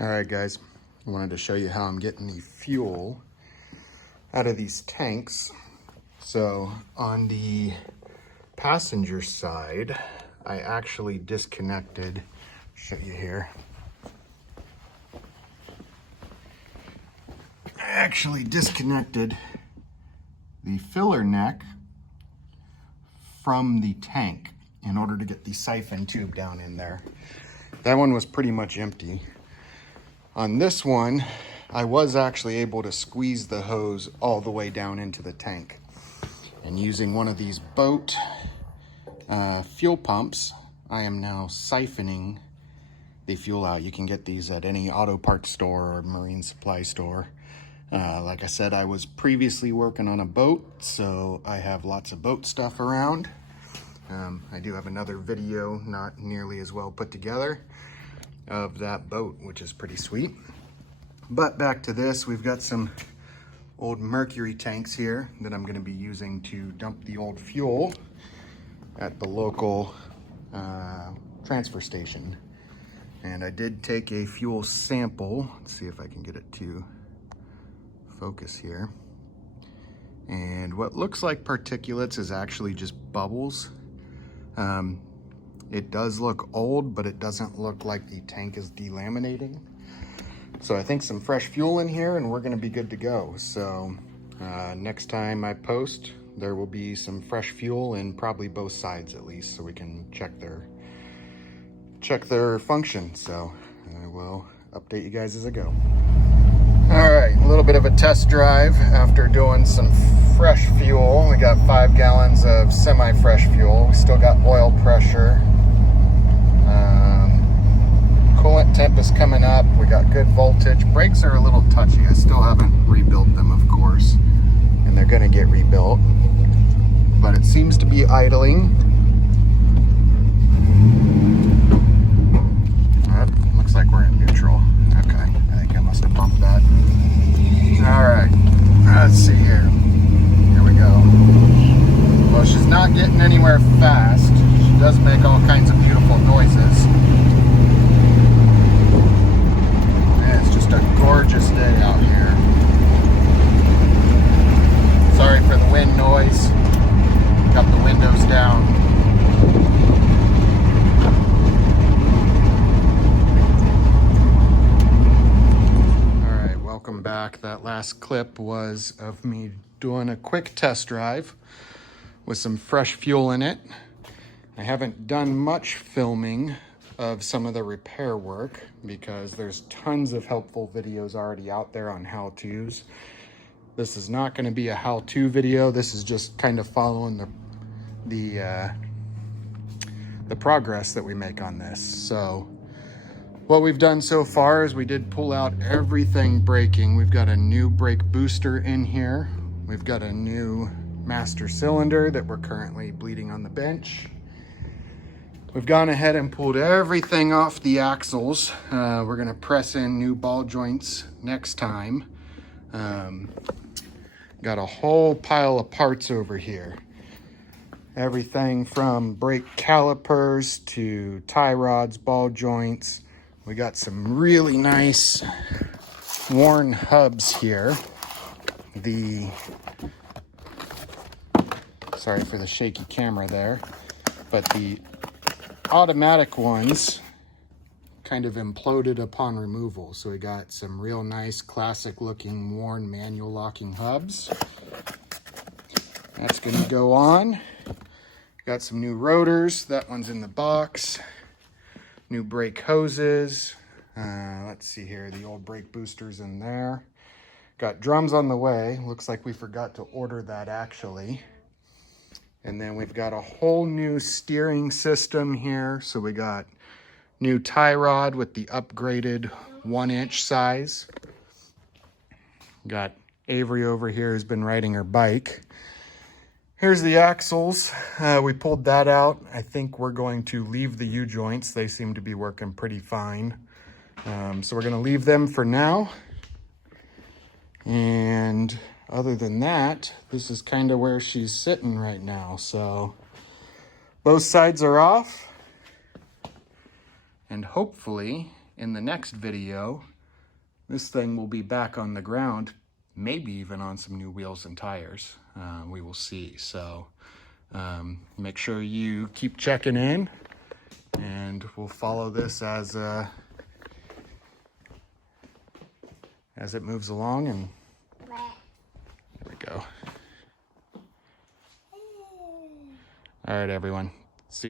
All right, guys, I wanted to show you how I'm getting the fuel out of these tanks. So on the passenger side, I actually disconnected, show you here. I actually disconnected the filler neck from the tank in order to get the siphon tube down in there. That one was pretty much empty. On this one, I was actually able to squeeze the hose all the way down into the tank. And using one of these boat fuel pumps, I am now siphoning the fuel out. You can get these at any auto parts store or marine supply store. Like I said, I was previously working on a boat, so I have lots of boat stuff around. I do have another video, not nearly as well put together, of that boat, which is pretty sweet. But back to this, we've got some old mercury tanks here that I'm going to be using to dump the old fuel at the local transfer station. And I did take a fuel sample. Let's see if I can get it to focus here. And what looks like particulates is actually just bubbles. It does look old, but it doesn't look like the tank is delaminating. So I think some fresh fuel in here and we're gonna be good to go. So next time I post, there will be some fresh fuel in probably both sides at least, so we can check their function. So I will update you guys as I go. All right, a little bit of a test drive after doing some fresh fuel. We got 5 gallons of semi-fresh fuel. We still got oil pressure. Coolant temp is coming up. We got good voltage. Brakes are a little touchy. I still haven't rebuilt them, of course, and they're gonna get rebuilt. But it seems to be idling. Looks like we're in neutral. Okay, I think I must have bumped that. All right, let's see here. Here we go. Well, she's not getting anywhere fast. She does make all kinds of beautiful noises. Man, it's just a gorgeous day out here. Sorry for the wind noise. Got the windows down. Welcome back. That last clip was of me doing a quick test drive with some fresh fuel in it. I haven't done much filming of some of the repair work because there's tons of helpful videos already out there on how-tos. This is not going to be a how-to video. This is just kind of following the progress that we make on this. So what we've done so far is we did pull out everything braking. We've got a new brake booster in here. We've got a new master cylinder that we're currently bleeding on the bench. We've gone ahead and pulled everything off the axles. We're gonna press in new ball joints next time. Got a whole pile of parts over here. Everything from brake calipers to tie rods, ball joints. We got some really nice worn hubs here. Sorry for the shaky camera there, but the automatic ones kind of imploded upon removal. So we got some real nice classic looking worn manual locking hubs. That's gonna go on. Got some new rotors. That one's in the box. New brake hoses. Let's see here, the old brake boosters in there. Got drums on the way. Looks like we forgot to order that actually. And then we've got a whole new steering system here. So we got new tie rod with the upgraded 1-inch size. Got Avery over here who's been riding her bike. Here's the axles. We pulled that out. I think we're going to leave the U-joints. They seem to be working pretty fine. So we're gonna leave them for now. And other than that, this is kind of where she's sitting right now. So both sides are off. And hopefully in the next video, this thing will be back on the ground, maybe even on some new wheels and tires. We will see. So make sure you keep checking in, and we'll follow this as it moves along. And there we go. All right, everyone.